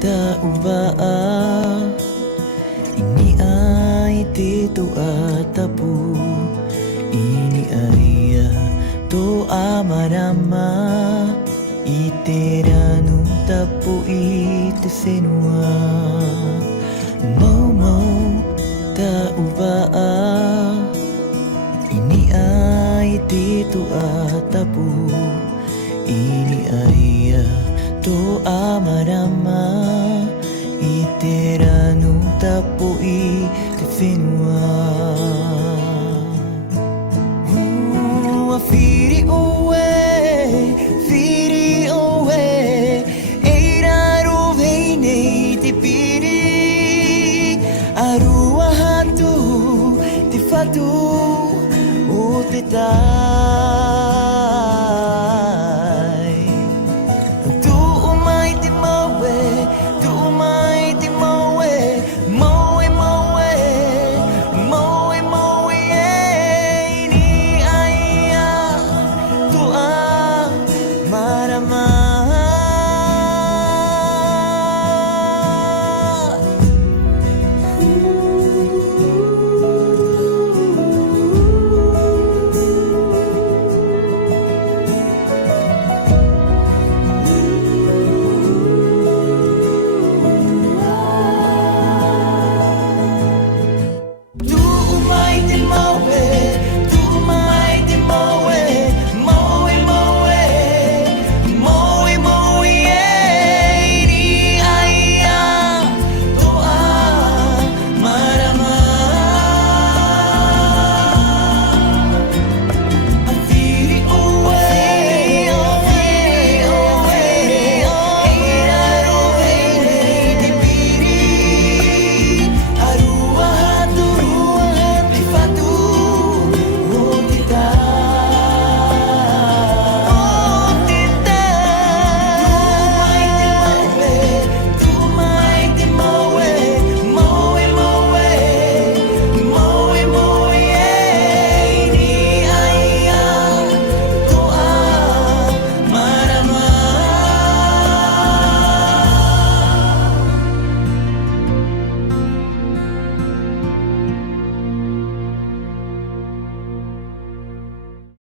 tao ba ini ay dito at tapu ini ay to amarama iteranu tapu ite senua mau mau tao ba ini ay dito at tapu ini ay to amarama iteranu tapu ite senua firi away eiraru veinei te piri arua hatu te fatu o te tā